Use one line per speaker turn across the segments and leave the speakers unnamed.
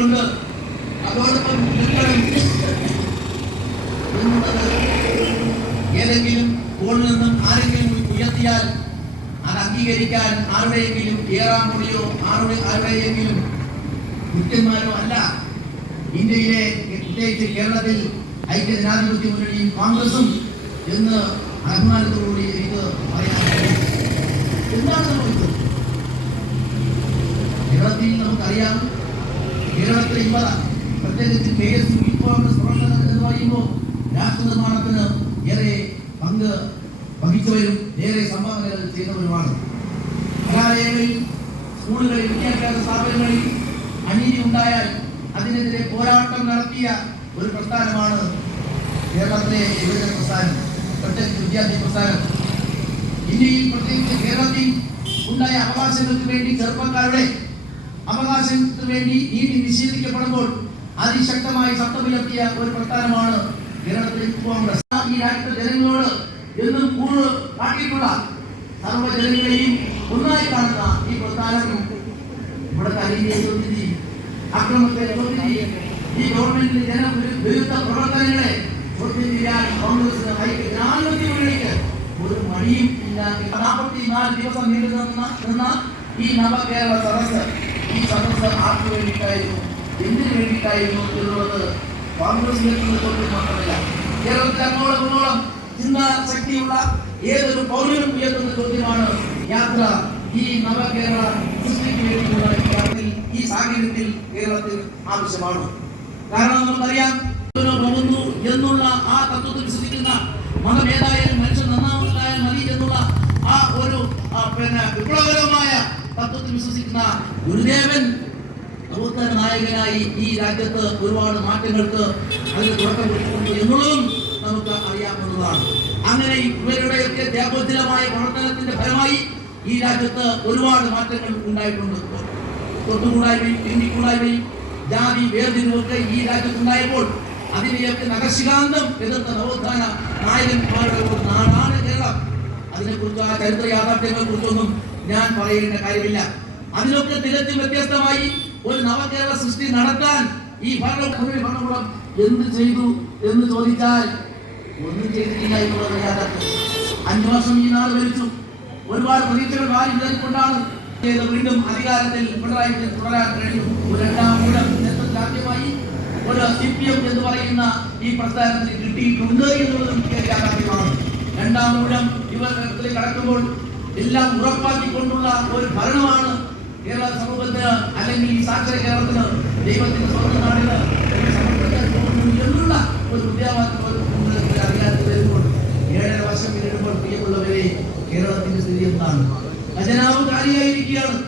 കൊണ്ട് അതോടൊപ്പം ഏതെങ്കിലും കോണിൽ നിന്നും ആരെങ്കിലും ഉയർത്തിയാൽ അത് അംഗീകരിക്കാൻ ആരുടെയെങ്കിലും ഏറാം മൊഴിയോ ആരുടെ ആരുടെയെങ്കിലും കുറ്റന്മാരോ അല്ല ഇന്ത്യയിലെ പ്രത്യേകിച്ച് കേരളത്തിൽ ഐക്യ ജനാധിപത്യ മുന്നണിയും കോൺഗ്രസും എന്ന് അഭിമാനത്തോടുകൂടി എനിക്ക് പറയാൻ. എന്താണ് സംഭവിച്ചത് കേരളത്തിൽ നമുക്കറിയാം കേരളത്തിലെ യുവത പ്രത്യേകിച്ച് കെ എസ് യു കോൺഗ്രസ് പ്രവർത്തനം എന്ന് പറയുമ്പോൾ രാഷ്ട്ര നിർമ്മാണത്തിന് ഏറെ പങ്ക് വഹിച്ചവരും ഏറെ സംഭാവനകൾ ചെയ്തവരുമാണ്. കലാലയങ്ങളിൽ സ്കൂളുകളിൽ വിദ്യാഭ്യാസ സ്ഥാപനങ്ങളിൽ അതിനെതിരെ പോരാട്ടം നടത്തിയ ഒരു പ്രസ്ഥാനമാണ് കേരളത്തിലെ യുവജന പ്രസ്ഥാനം പ്രത്യേകിച്ച് വിദ്യാർത്ഥി പ്രസ്ഥാനം. ഇന്ത്യയിൽ പ്രത്യേകിച്ച് കേരളത്തിൽ ഉണ്ടായ അവകാശങ്ങൾക്ക് വേണ്ടി ചെറുപ്പക്കാരുടെ അവകാശങ്ങൾക്ക് വേണ്ടി നീതി നിഷേധിക്കപ്പെടുമ്പോൾ അതിശക്തമായി ശബ്ദമുയർത്തിയ ഒരു പ്രസ്ഥാനമാണ് കേരളത്തിലെ കോൺഗ്രസ്. ഈ രാജ്യത്തെ ജനങ്ങളോട് എന്നും കൂറ് കാട്ടിയിട്ടുള്ള സർവജനങ്ങളെയും ഒന്നായി കാണുന്ന ഈ പ്രസ്ഥാനം ഇവിടെ അനീതിയെ ചോദ്യം ചെയ്യും അക്രമത്തെ ചോദ്യം ചെയ്യും ഈ ഗവൺമെന്റിന്റെ ജനവിരുദ്ധ പ്രവർത്തനങ്ങളെ ചോദ്യം ചെയ്യാൻ കോൺഗ്രസിന് ജനാധിപത്യങ്ങളിലേക്ക് ജനാധിപത്യ ഒരു മടിയും ഇല്ല. നാൽപ്പത്തി നാല് ദിവസം നീണ്ടു നിന്ന ഈ നവകേരള സദസ് ഈ സദസ് ആർക്ക് വേണ്ടിയിട്ടായിരുന്നു? എന്തിനു വേണ്ടിയിട്ടായിരുന്നു എന്നുള്ളത് കോൺഗ്രസിനെ ചോദ്യം മാത്രമല്ല കേരളത്തിൽ അങ്ങോളം ഇങ്ങോളം ചിന്താശക്തിയുള്ള ഏതൊരു പൗരനും ഉയർത്തുന്ന ചോദ്യമാണ് യാത്ര ഈ നവകേരള സൃഷ്ടിക്ക് വേണ്ടിയുള്ള ഈ സാഹചര്യത്തിൽ കേരളത്തിൽ ആവശ്യമാണ്. കാരണം നമുക്കറിയാം പോകുന്നു എന്നുള്ള ആ തത്വത്തിൽ വിശ്വസിക്കുന്ന മതമേതായാലും മനുഷ്യൻ നന്നാവുന്നതായാൽ മതി എന്നുള്ള ആ ഒരു പിന്നെ വിപ്ലവകരമായ തത്വത്തിൽ വിശ്വസിക്കുന്ന ഗുരുദേവൻ നവോത്ഥാന നായകനായി ഈ രാജ്യത്ത് ഒരുപാട് മാറ്റങ്ങൾക്ക് അതിന് തുടക്കം കുറിച്ചിട്ടുണ്ട് എന്നുള്ളതും നമുക്ക് അറിയാവുന്നതാണ്. അങ്ങനെ ഇവരുടെയൊക്കെ ത്യാഗോജ്ജലമായ പ്രവർത്തനത്തിന്റെ ഫലമായി ഈ രാജ്യത്ത് ഒരുപാട് മാറ്റങ്ങൾ ഉണ്ടായിട്ടുണ്ട്. തൊട്ടുകൂടായ്മയും തിന്നിക്കൂടായ്മയും ജാതി വേർതിരിവൊക്കെ ഈ രാജ്യത്തുണ്ടായപ്പോൾ അതിനെയൊക്കെ നഗശികാന്തം എതിർത്ത നവോത്ഥാന നായകന്മാരുടെ നാടാണ് കേരളം. അതിനെക്കുറിച്ച് ആ ചരിത്ര യാഥാർത്ഥ്യങ്ങളെ കുറിച്ചൊന്നും ഞാൻ പറയേണ്ട കാര്യമില്ല. അതിനൊക്കെ തികച്ചും വ്യത്യസ്തമായി ഒരു നവകേരള സൃഷ്ടി നടത്താൻ ഈ ഭരണകൂടം ഭരണകൂടം എന്ത് ചെയ്തു എന്ന് ചോദിച്ചാൽ ഒന്നും ചെയ്തിട്ടില്ല എന്നുള്ളത് യാഥാർത്ഥ്യം. അഞ്ചു വർഷം ഈ നാട് ഭരിച്ചു. ഒരുപാട് പ്രതീക്ഷകൾ വാരി വിതറിക്കൊണ്ടാണ് വീണ്ടും അധികാരത്തിൽ പിണറായി വിജയൻ തുടരാൻ കഴിഞ്ഞു. രണ്ടാം കൂടം നേതൃത്വമായി ഒരു സി പി എം എന്ന് പറയുന്ന ഈ പ്രസ്ഥാനത്തിന് കിട്ടിയിട്ടുണ്ട് എന്നുള്ളതും യാഥാർത്ഥ്യമാണ്. രണ്ടാം ഊഴം ഇവർ കടക്കുമ്പോൾ എല്ലാം ഉറപ്പാക്കിക്കൊണ്ടുള്ള ഒരു ഭരണമാണ് കേരള സമൂഹത്തിന് അല്ലെങ്കിൽ ഈ സാക്ഷര കേരളത്തിന് ദൈവത്തിന്റെ സ്വന്തം നാടിന് എന്നുള്ള ഒരു ഒരു അധികാരത്തിൽ വരുമ്പോൾ ഏഴര വർഷം പിന്നിടുമ്പോൾ പ്രിയമുള്ളവരെ കേരളത്തിന്റെ സ്ഥിതി എന്താണ്? ഖജനാവ് കാലിയായിരിക്കുകയാണ്.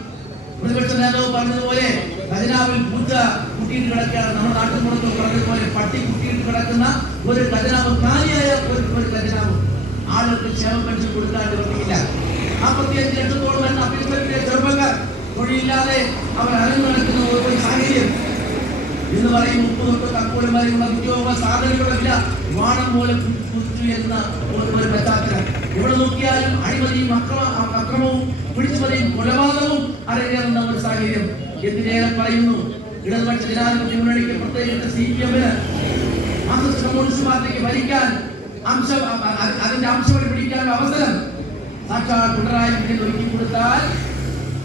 പ്രതിപക്ഷ നേതാവ് പറഞ്ഞതുപോലെ ഖജനാവിൽ പൂച്ച കുട്ടിയിട്ട് കിടക്കുകയാണ്. നമ്മുടെ നാട്ടിൽ പുറത്ത് പറഞ്ഞതുപോലെ പട്ടി കുട്ടിയിട്ട് കിടക്കുന്ന ഒരു ഖജനാവ് കാലിയായ ഒരു ഖജനാവ് ആളുകൾക്ക് ക്ഷേമ പെൻഷൻ കൊടുക്കാൻ നിവർത്തിയില്ല നാൽപ്പത്തിയഞ്ച് ലക്ഷത്തോളം വരുന്ന അഭിനന്ദനത്തിലെ ചെറുപ്പക്കാർ. തൊഴിലില്ലാതെ അവർ അലഞ്ഞു നടക്കുന്ന ഒരു സാഹചര്യം. എന്ന് പറയും മുപ്പത് തൊട്ട് തക്കോളം വരെയുള്ള ഉദ്യോഗ സാധനങ്ങളുടെ വില വാണം പോലെ കുത്തു എന്ന ഒരു പശ്ചാത്തലം. ഇവിടെ നോക്കിയാലും അഴിമതിയും അക്രമ അക്രമവും പിടിച്ചുപതിയും കൊലപാതകവും അരങ്ങേറുന്ന ഒരു സാഹചര്യം. എന്തിനേറെ പറയുന്നു ഇടതുപക്ഷ ജനാധിപത്യ മുന്നണിക്ക് പ്രത്യേകിച്ച് സി പി എമ്മിന് കമ്മ്യൂണിസ്റ്റ് പാർട്ടിക്ക് ഭരിക്കാൻ അംശം അതിന്റെ അംശം പിടിക്കാൻ അവസരം സാക്ഷാൽ പിണറായി വിജയൻ ഒരുക്കി കൊടുത്താൽ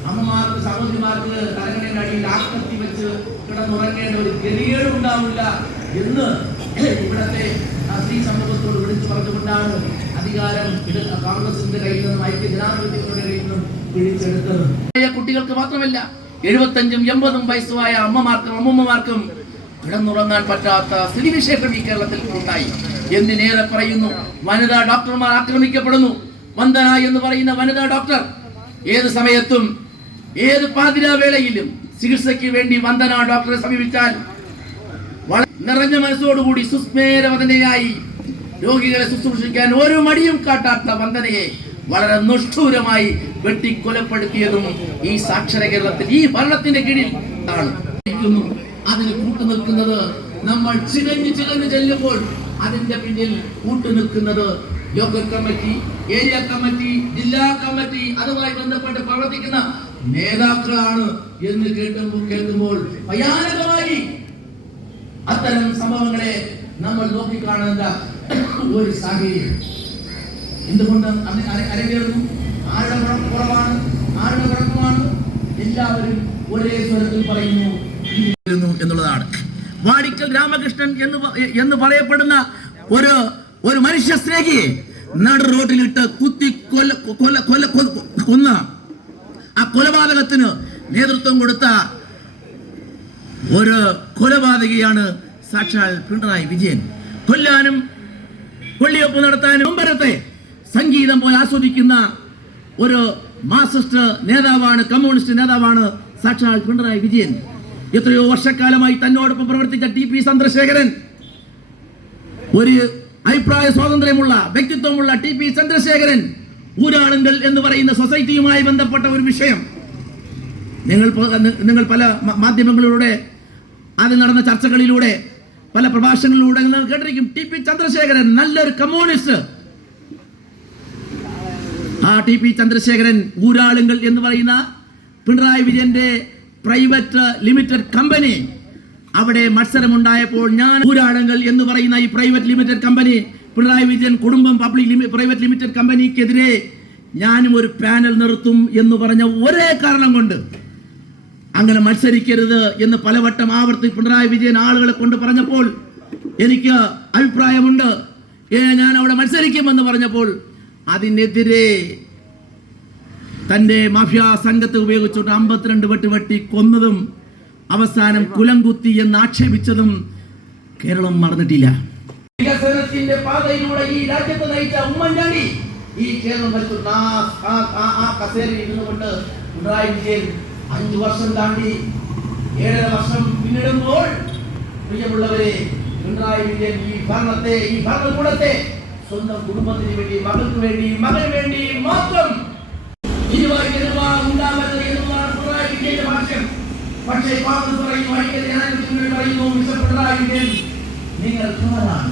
അമ്മമാർക്ക് സഹോദരിമാർക്ക് തലങ്ങണയുടെ അടിയിൽ ആക്കത്തി വെച്ച് കിടന്നുറങ്ങേണ്ട ഒരു ഗതികേട് ഉണ്ടാവില്ല എന്ന് ഇവിടത്തെ സ്ത്രീ സമൂഹത്തോട് വിളിച്ചു പറഞ്ഞുകൊണ്ടാണ് അധികാരം കോൺഗ്രസിന്റെ കയ്യിൽ നിന്നും ഐക്യ ജനാധിപത്യങ്ങളുടെ കയ്യിൽ നിന്നും പിടിച്ചെടുത്തത്. കുട്ടികൾക്ക് മാത്രമല്ല എഴുപത്തഞ്ചും എൺപതും വയസ്സുമായ അമ്മമാർക്കും അമ്മൂമ്മമാർക്കും കിടന്നുറങ്ങാൻ പറ്റാത്ത സ്ഥിതിവിശേഷം ഈ കേരളത്തിൽ ഉണ്ടായി. എന്തിനേറെ പറയുന്നു? വനിതാ ഡോക്ടർമാർ ആക്രമിക്കപ്പെടുന്നു. വന്ദന എന്ന് പറയുന്ന വനിതാ ഡോക്ടർ ഏത് സമയത്തും ഏത് പാതിരാവേളയിലും ചികിത്സയ്ക്ക് വേണ്ടി വന്ദന ഡോക്ടറെ സമീപിച്ചാൽ നിറഞ്ഞ മനസ്സോടുകൂടി സുസ്മേരവതനയായി രോഗികളെ ശുശ്രൂഷിക്കാൻ ഒരു മടിയും കാട്ടാത്ത വന്ദനയെ വളരെ നിഷ്ഠൂരമായി വെട്ടിക്കൊലപ്പെടുത്തിയതും ഈ സാക്ഷര കേരളത്തിൽ ഈ ഭരണത്തിന്റെ കീഴിൽ ആണ്. അതിന് കൂട്ടു നിൽക്കുന്നത് നമ്മൾ ചികഞ്ഞു ചികഞ്ഞു ചെല്ലുമ്പോൾ അതിന്റെ പിന്നിൽ കൂട്ടു നിൽക്കുന്നത് ലോക്കൽ കമ്മിറ്റി ഏരിയ കമ്മിറ്റി ജില്ലാ കമ്മിറ്റി അതുമായി ബന്ധപ്പെട്ട് പ്രവർത്തിക്കുന്ന നേതാക്കളാണ് എന്ന് കേട്ടുമ്പോൾ കേൾക്കുമ്പോൾ ഭയാനകമായി അത്തരം സംഭവങ്ങളെ നമ്മൾ നോക്കിക്കാണേണ്ട ഒരു സാഹചര്യം. എന്തുകൊണ്ട് അരങ്ങേറുന്നു? ആരുടെ കുറവാണ് ആരുടെ കുഴപ്പമാണ് എല്ലാവരും ഒരേ സ്വരത്തിൽ പറയുന്നു എന്നുള്ളതാണ്. വാടിക്കൽ രാമകൃഷ്ണൻ എന്ന് എന്ന് പറയപ്പെടുന്ന ഒരു ഒരു മനുഷ്യ സ്നേഹിയെ നട റോഡിലിട്ട് കുത്തി കൊല കൊല കൊല കൊന്ന. ആ കൊലപാതകത്തിന് നേതൃത്വം കൊടുത്ത ഒരു കൊലപാതകയാണ് സാക്ഷാൽ പിണറായി വിജയൻ. കൊല്ലാനും കൊള്ളിയൊപ്പ് നടത്താനും മുമ്പരത്തെ സംഗീതം പോലെ ആസ്വദിക്കുന്ന ഒരു മാർസിസ്റ്റ് നേതാവാണ് കമ്മ്യൂണിസ്റ്റ് നേതാവാണ് സാക്ഷാൽ പിണറായി വിജയൻ. എത്രയോ വർഷക്കാലമായി തന്നോടൊപ്പം പ്രവർത്തിച്ച ടി പി ചന്ദ്രശേഖരൻ. ഒരു അഭിപ്രായ സ്വാതന്ത്ര്യമുള്ള വ്യക്തിത്വമുള്ള ടി പി ചന്ദ്രശേഖരൻ ഊരാളുങ്കൽ എന്ന് പറയുന്ന സൊസൈറ്റിയുമായി ബന്ധപ്പെട്ട ഒരു വിഷയം. നിങ്ങൾ നിങ്ങൾ പല മാധ്യമങ്ങളിലൂടെ അതിൽ നടന്ന ചർച്ചകളിലൂടെ പല പ്രഭാഷണങ്ങളിലൂടെ നിങ്ങൾ കേട്ടിരിക്കും ടി പി ചന്ദ്രശേഖരൻ നല്ലൊരു കമ്മ്യൂണിസ്റ്റ്. ആ ടി പി ചന്ദ്രശേഖരൻ ഊരാളുങ്കൽ എന്ന് പറയുന്ന പിണറായി വിജയന്റെ പ്രൈവറ്റ് ലിമിറ്റഡ് കമ്പനി അവിടെ മത്സരമുണ്ടായപ്പോൾ ഞാൻ ഊരാടങ്ങൾ എന്ന് പറയുന്ന ഈ private limited company Pinarayi Vijayan കുടുംബം പബ്ലിക് പ്രൈവറ്റ് ലിമിറ്റഡ് കമ്പനിക്കെതിരെ ഞാനും ഒരു പാനൽ നിർത്തും എന്ന് പറഞ്ഞ ഒരേ കാരണം കൊണ്ട് അങ്ങനെ മത്സരിക്കരുത് എന്ന് പലവട്ടം ആവർത്തി പിണറായി വിജയൻ ആളുകളെ കൊണ്ട് പറഞ്ഞപ്പോൾ എനിക്ക് അഭിപ്രായമുണ്ട്. ഞാൻ അവിടെ മത്സരിക്കുമെന്ന് പറഞ്ഞപ്പോൾ അതിനെതിരെ തന്റെ മാഫിയ സംഘത്തെ ഉപയോഗിച്ചുകൊണ്ട് അമ്പത്തിരണ്ട് വെട്ട് വെട്ടി കൊന്നതും അവസാനം കുലം കുത്തി എന്ന് ആക്ഷേപിച്ചതും കേരളം മറന്നിട്ടില്ല. വികസനത്തിന്റെ പാതയിലൂടെ ഈ രാജ്യത്തെ നയിച്ച ഉമ്മൻചാണ്ടി ഈ കേരളം ഭരിക്കുന്ന ആ- കസേരയിൽ ഇരുന്നുകൊണ്ട് പിണറായി വിജയൻ അഞ്ചു വർഷം താണ്ടി ഏഴര വർഷം പിന്നിടുമ്പോൾ പ്രിയമുള്ളവരെ പിണറായി വിജയൻ ഈ ഭരണത്തെ ഈ ഭരണകൂടത്തെ സ്വന്തം കുടുംബത്തിന് വേണ്ടി മകൾക്ക് വേണ്ടി മകന് വേണ്ടി മാത്രം ഇരുപത് രൂപ ഉണ്ടാവരുത് എന്നതാണ് പിണറായി വിജയന്റെ ഭാഷ്യം പക്ഷേ പറയുന്നു ഐക്യ ജനാധിപത്യങ്ങൾ പറയുന്നു മിസ്റ്റർ പിണറായി വിജയൻ നിങ്ങൾ ഖമറാണ്